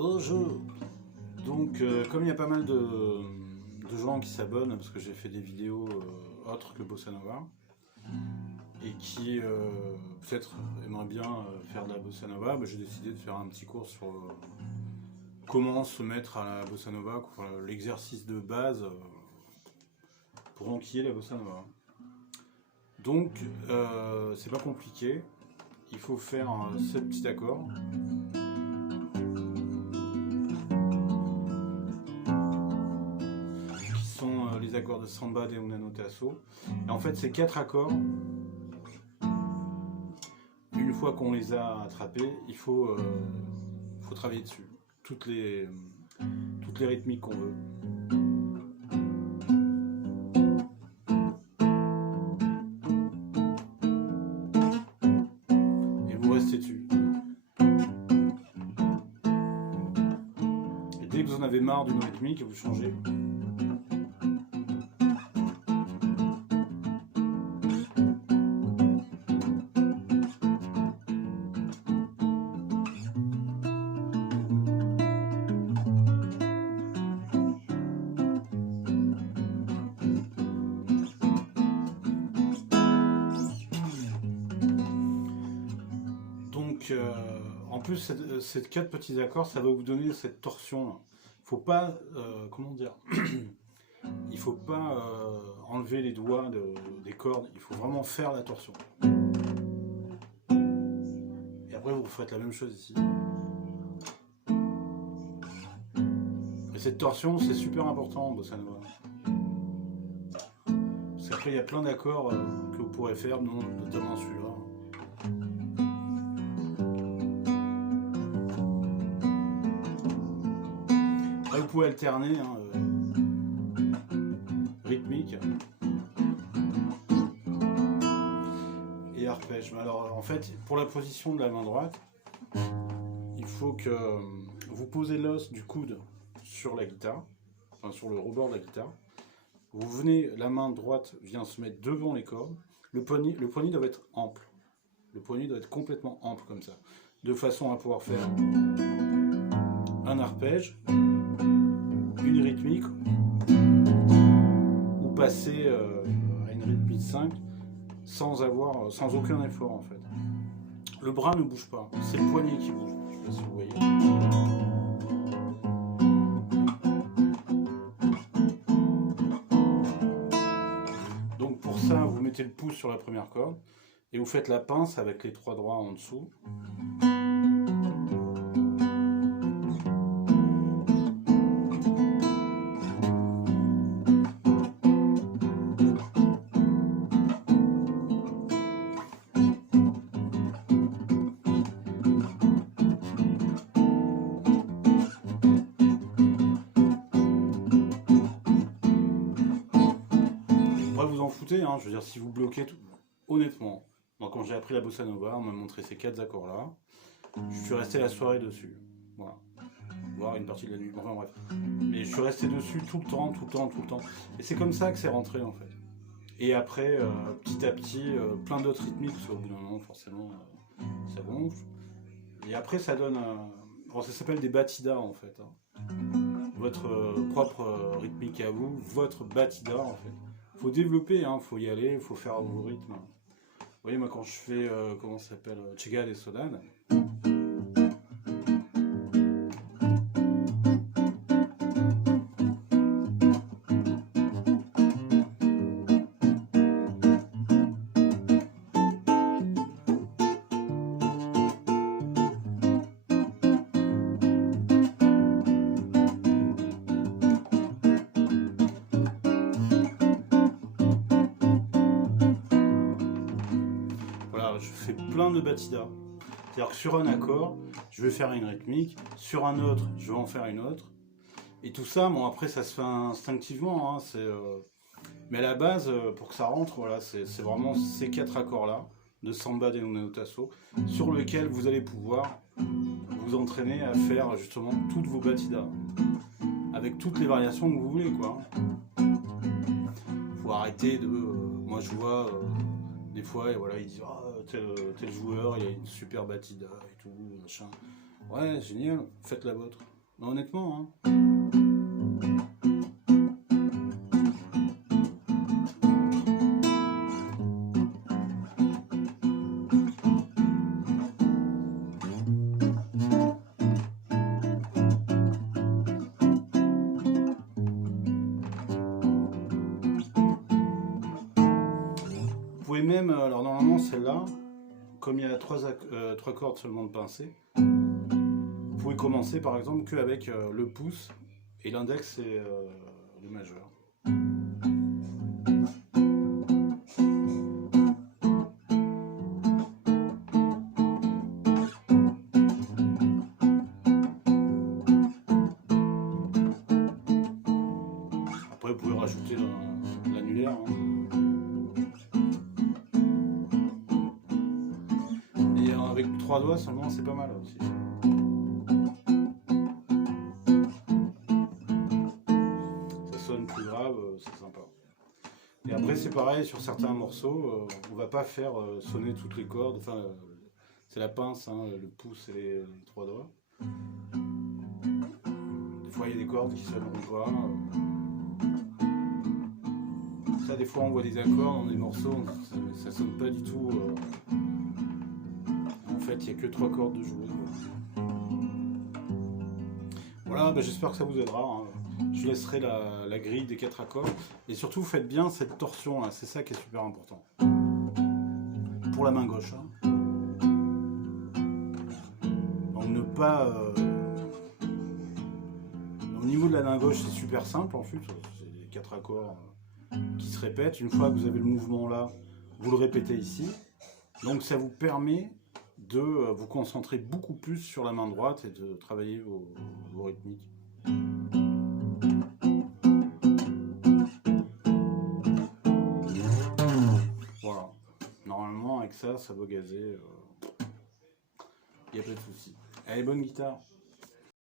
Bonjour. Donc, comme il y a pas mal de gens qui s'abonnent, parce que j'ai fait des vidéos autres que Bossa Nova, et qui peut-être aimeraient bien faire de la Bossa Nova, bah, j'ai décidé de faire un petit cours sur comment se mettre à la Bossa Nova, l'exercice de base pour enquiller la Bossa Nova. Donc, c'est pas compliqué, il faut faire 7 petits accords. Les accords de samba de una nota tasso. Et en fait, ces 4 accords, une fois qu'on les a attrapés, il faut travailler dessus. Toutes les rythmiques qu'on veut. Et vous restez dessus. Et dès que vous en avez marre d'une rythmique, vous changez. En plus, ces 4 petits accords, ça va vous donner cette torsion. Faut pas, comment dire, il faut pas enlever les doigts des cordes. Il faut vraiment faire la torsion. Et après, vous faites la même chose ici. Et cette torsion, c'est super important en Bossa Nova. Parce qu'après, il y a plein d'accords que vous pourrez faire, notamment celui-là. Vous pouvez alterner rythmique et arpège. Alors en fait, pour la position de la main droite, il faut que vous posez l'os du coude sur la guitare, enfin sur le rebord de la guitare. Vous venez, la main droite vient se mettre devant les cordes. Le poignet doit être ample. Le poignet doit être complètement ample comme ça, de façon à pouvoir faire un arpège, une rythmique, ou passer à une rythmique 5 sans aucun effort en fait. Le bras ne bouge pas, c'est le poignet qui bouge. Je sais pas si vous voyez. Donc pour ça, vous mettez le pouce sur la première corde et vous faites la pince avec les 3 doigts en dessous. Vous en foutez, hein, je veux dire, si vous bloquez tout, honnêtement, moi quand j'ai appris la Bossa Nova, on m'a montré ces 4 accords là, je suis resté la soirée dessus, voilà, voire une partie de la nuit, enfin bref, mais je suis resté dessus tout le temps, et c'est comme ça que c'est rentré en fait. Et après, petit à petit, plein d'autres rythmiques, parce qu'au bout d'un moment, forcément, ça gonfle, et après ça donne, bon, ça s'appelle des batidas en fait, hein. Votre propre rythmique à vous, votre batida en fait. Faut développer, hein, faut y aller, faut faire vos rythmes. Vous voyez, moi quand je fais, comment ça s'appelle, Chega de Sodan. Je fais plein de batidas. C'est-à-dire que sur un accord, je vais faire une rythmique, sur un autre, je vais en faire une autre. Et tout ça, bon après ça se fait instinctivement, hein, mais à la base, pour que ça rentre, voilà, c'est vraiment ces 4 accords-là, de samba de una nota tasso, sur lesquels vous allez pouvoir vous entraîner à faire justement toutes vos batidas, avec toutes les variations que vous voulez, quoi. Faut arrêter de... moi je vois... des fois, et voilà, ils disent tel joueur, il a une super batida et tout, machin. Ouais, génial, faites la vôtre. Mais honnêtement, hein. Vous pouvez même, alors normalement celle-là, comme il y a trois cordes seulement de pincée, vous pouvez commencer par exemple qu'avec le pouce et l'index et le majeur. Après vous pouvez rajouter l'annulaire. Et avec 3 doigts seulement c'est pas mal aussi. Ça sonne plus grave, c'est sympa. Et après c'est pareil sur certains morceaux, on va pas faire sonner toutes les cordes, enfin c'est la pince, hein, le pouce et les 3 doigts. Des fois il y a des cordes qui sonneront pas. Ça des fois on voit des accords dans des morceaux, ça sonne pas du tout. En fait il n'y a que 3 cordes de jouer. Voilà, bah, j'espère que ça vous aidera. Hein. Je laisserai la grille des 4 accords. Et surtout, faites bien cette torsion là, c'est ça qui est super important. Pour la main gauche. Hein. Donc ne pas... Au niveau de la main gauche, c'est super simple en fait. C'est les 4 accords qui se répètent. Une fois que vous avez le mouvement là, vous le répétez ici. Donc ça vous permet de vous concentrer beaucoup plus sur la main droite et de travailler vos rythmiques. Voilà. Normalement avec ça, ça va gazer. Il n'y a pas de souci. Allez, bonne guitare.